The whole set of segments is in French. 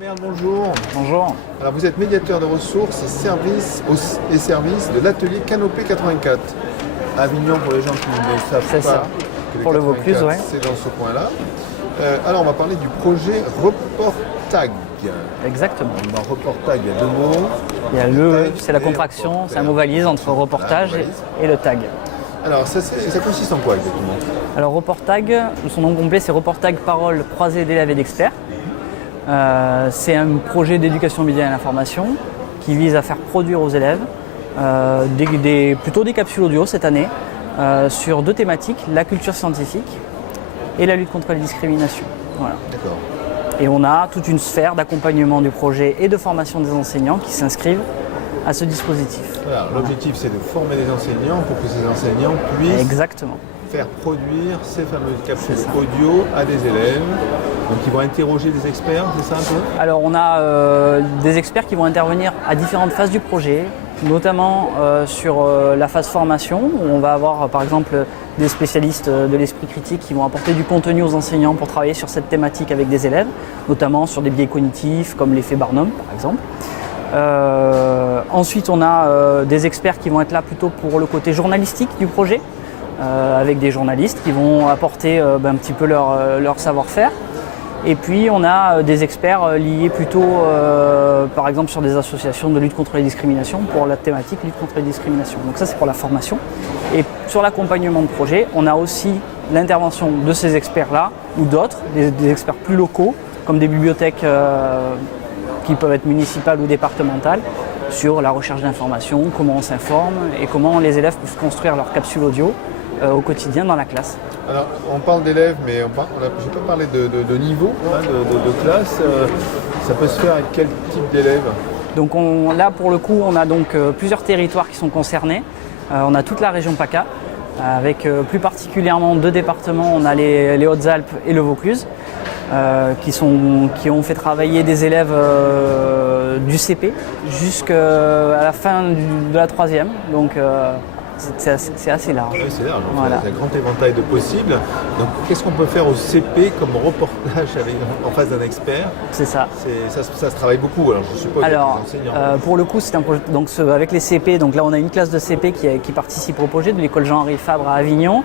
Merde, bonjour. Bonjour. Alors vous êtes médiateur de ressources et services de l'atelier Canopée 84. Avignon pour les gens qui ne savent pas. C'est ça. Que Pour le Vaucluse, ouais. C'est dans ce coin-là. Alors on va parler du projet Reportag. Exactement. Dans Reportag, il y a deux mots. Il y a le, c'est la contraction, c'est un mot valise entre reportage et le tag. Alors ça consiste en quoi exactement? Alors Reportag, son nom complet c'est Reportag Parole croisée d'élèves et d'experts. C'est un projet d'éducation média et l'information qui vise à faire produire aux élèves plutôt des capsules audio cette année sur deux thématiques, la culture scientifique et la lutte contre les discriminations. Voilà. D'accord. Et on a toute une sphère d'accompagnement du projet et de formation des enseignants qui s'inscrivent à ce dispositif. Voilà, l'objectif c'est de former des enseignants pour que ces enseignants puissent Exactement. faire produire ces fameuses capsules audio à des élèves. Donc ils vont interroger des experts, c'est ça un peu? Alors on a des experts qui vont intervenir à différentes phases du projet, notamment sur la phase formation, où on va avoir par exemple des spécialistes de l'esprit critique qui vont apporter du contenu aux enseignants pour travailler sur cette thématique avec des élèves, notamment sur des biais cognitifs comme l'effet Barnum par exemple. Ensuite on a des experts qui vont être là plutôt pour le côté journalistique du projet, avec des journalistes qui vont apporter un petit peu leur savoir-faire. Et puis on a des experts liés plutôt par exemple sur des associations de lutte contre les discriminations pour la thématique lutte contre les discriminations. Donc ça c'est pour la formation. Et sur l'accompagnement de projet, on a aussi l'intervention de ces experts-là ou d'autres, des experts plus locaux comme des bibliothèques qui peuvent être municipales ou départementales sur la recherche d'informations, comment on s'informe et comment les élèves peuvent construire leur capsule audio au quotidien dans la classe. Alors, on parle d'élèves, mais je n'ai pas parlé de niveau, hein, de classe. Ça peut se faire avec quel type d'élèves? Donc là, pour le coup, on a donc plusieurs territoires qui sont concernés. On a toute la région PACA, avec plus particulièrement deux départements. On a les Hautes-Alpes et le Vaucluse, qui ont fait travailler des élèves du CP jusqu'à la fin de la troisième. Donc, c'est assez large. Oui, c'est large. Voilà. Il y a un grand éventail de possibles. Donc, qu'est-ce qu'on peut faire au CP comme reportage en face d'un expert? C'est ça. Ça se travaille beaucoup, alors je suppose. Alors, avec les enseignants. pour le coup, c'est un projet. Donc, avec les CP, donc là, on a une classe de CP qui participe au projet de l'école Jean-Henri Fabre à Avignon,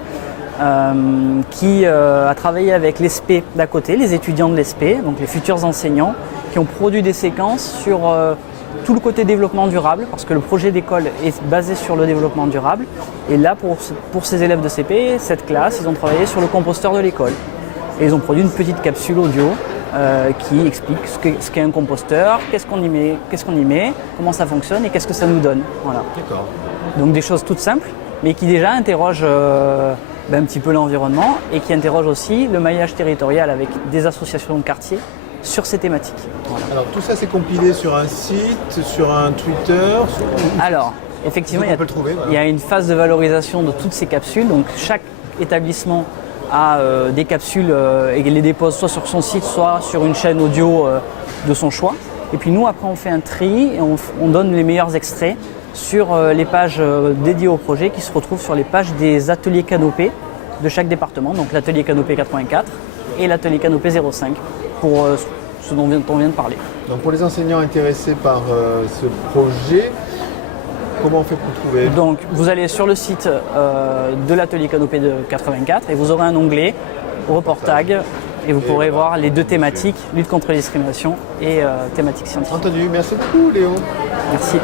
qui a travaillé avec l'ESP d'à côté, les étudiants de l'ESP, donc les futurs enseignants, qui ont produit des séquences sur tout le côté développement durable, parce que le projet d'école est basé sur le développement durable. Et là, pour ces élèves de CP, cette classe, ils ont travaillé sur le composteur de l'école. Et ils ont produit une petite capsule audio qui explique ce qu'est un composteur, qu'est-ce qu'on y met, comment ça fonctionne et qu'est-ce que ça nous donne. Voilà. D'accord. Donc des choses toutes simples, mais qui déjà interrogent un petit peu l'environnement et qui interrogent aussi le maillage territorial avec des associations de quartier sur ces thématiques. Voilà. Alors tout ça c'est compilé sur un site, sur un Twitter. Alors, effectivement, on peut le trouver, voilà. Il y a une phase de valorisation de toutes ces capsules. Donc chaque établissement a des capsules et les dépose soit sur son site, soit sur une chaîne audio de son choix. Et puis nous, après, on fait un tri et on donne les meilleurs extraits sur les pages dédiées au projet qui se retrouvent sur les pages des ateliers Canopée de chaque département. Donc l'atelier Canopée 84 et l'atelier Canopée 05 pour ce dont on vient de parler. Donc pour les enseignants intéressés par ce projet, comment on fait pour le trouver? Donc vous allez sur le site de l'atelier Canopée de 84 et vous aurez un onglet Reportag et vous pourrez voir les deux thématiques, lutte contre les discriminations et thématiques scientifiques. Entendu, merci beaucoup Léo. Merci.